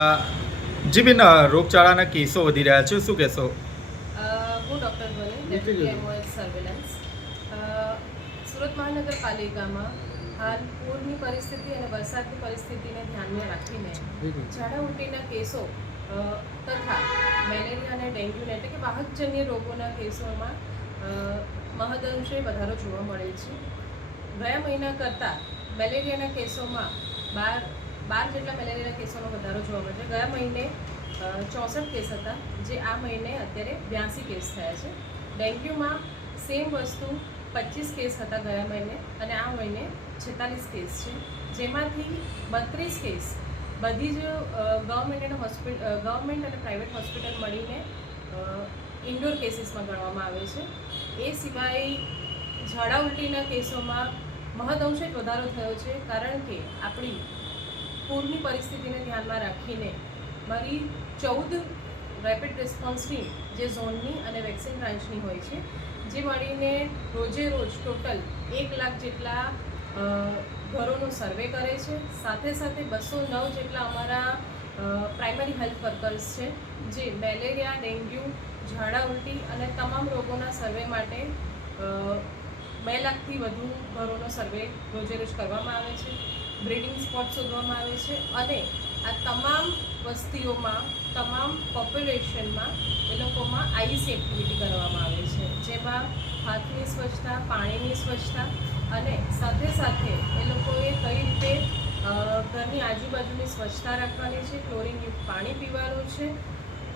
જી બેન, રોગચાળાના કેસો વધી રહ્યા છે, શું કહેશો? હું ડૉક્ટર બની ડેપ્યુટી એમઓએસ સર્વેલન્સ. સુરત મહાનગરપાલિકામાં હાલ પૂરની પરિસ્થિતિ અને વરસાદની પરિસ્થિતિને ધ્યાનમાં રાખીને ઝાડા ઉલટીના કેસો તથા મેલેરિયા અને ડેન્ગ્યુને એટલે કે વાહકજન્ય રોગોના કેસોમાં મહદઅંશે વધારો જોવા મળે છે. ગયા મહિના કરતાં મેલેરિયાના કેસોમાં બાર જેટલા મેલેરિયાના કેસોનો વધારો જોવા મળે છે. ગયા મહિને 64 કેસ હતા, જે આ મહિને અત્યારે 82 કેસ થયા છે. ડેન્ગ્યુમાં સેમ વસ્તુ 25 કેસ હતા ગયા મહિને અને આ મહિને 46 કેસ છે, જેમાંથી 32 કેસ બધી જ ગવર્મેન્ટ અને પ્રાઇવેટ હોસ્પિટલ મળીને ઇન્ડોર કેસીસમાં ગણવામાં આવે છે. એ સિવાય ઝાડા ઉલટીના કેસોમાં મહદઅંશે જ વધારો થયો છે, કારણ કે આપણી પૂરની પરિસ્થિતિને ધ્યાનમાં રાખીને મારી 14 રેપિડ રિસ્પોન્સ ટીમ જે ઝોનની અને વેક્સિન બ્રાન્ચની હોય છે, જે મળીને રોજે રોજ ટોટલ 1 લાખ જેટલા ઘરોનો સર્વે કરે છે. સાથે સાથે 209 જેટલા અમારા પ્રાઇમરી હેલ્થ વર્કર્સ છે, જે મેલેરિયા, ડેન્ગ્યુ, ઝાડા ઉલટી અને તમામ રોગોના સર્વે માટે 2 લાખથી વધુ ઘરોનો સર્વે રોજે રોજ કરવામાં આવે છે. બ્રીડિંગ સ્પોટ શોધવામાં આવે છે અને આ તમામ વસ્તીઓમાં, તમામ પોપ્યુલેશનમાં એ લોકોમાં આઈસી એક્ટિવિટી કરવામાં આવે છે, જેમાં હાથની સ્વચ્છતા, પાણીની સ્વચ્છતા અને સાથે સાથે એ લોકોએ કઈ રીતે ઘરની આજુબાજુની સ્વચ્છતા રાખવાની છે, ક્લોરીનયુક્ત પાણી પીવાનું છે.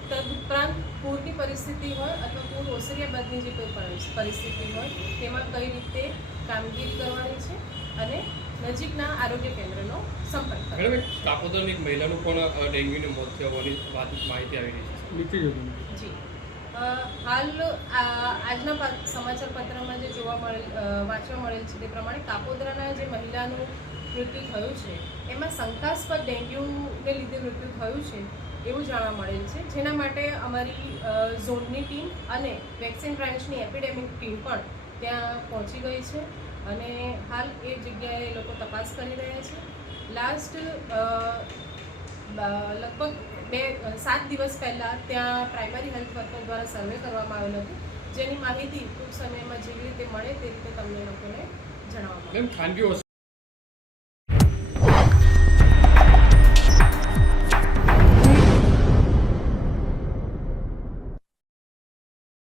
તદુપરાંત પૂરની પરિસ્થિતિ હોય અથવા પૂર ઓસર્યા બાદની જે કોઈ પરિસ્થિતિ હોય તેમાં કઈ રીતે કામગીરી કરવાની છે અને નજીકના આરોગ્ય કેન્દ્રનો સંપર્ક કરવો. કાપોદ્રાની એક મહિલાનું પણ ડેન્ગ્યુનું મોત થવાની માહિતી આવી રહી છે. જી, હાલ આજના સમાચાર પત્રમાં જે વાંચવા મળેલ છે તે પ્રમાણે કાપોદ્રાના જે મહિલાનું મૃત્યુ થયું છે, એમાં શંકાસ્પદ ડેન્ગ્યુને લીધે મૃત્યુ થયું છે એવું જાણવા મળેલ છે, જેના માટે અમારી ઝોનની ટીમ અને વેક્સિન બ્રાન્ચની એપિડેમિક ટીમ પણ ત્યાં પહોંચી ગઈ છે અને હાલ એ જગ્યાએ લોકો તપાસ કરી રહ્યા છે. લાસ્ટ લગભગ 7 દિવસ પહેલાં ત્યાં પ્રાઇમરી હેલ્થ વર્કર દ્વારા સર્વે કરવામાં આવેલું હતું, જેની માહિતી ટૂંક સમયમાં જેવી રીતે મળે તે રીતે તમને લોકોને જણાવવામાં. ખાનગી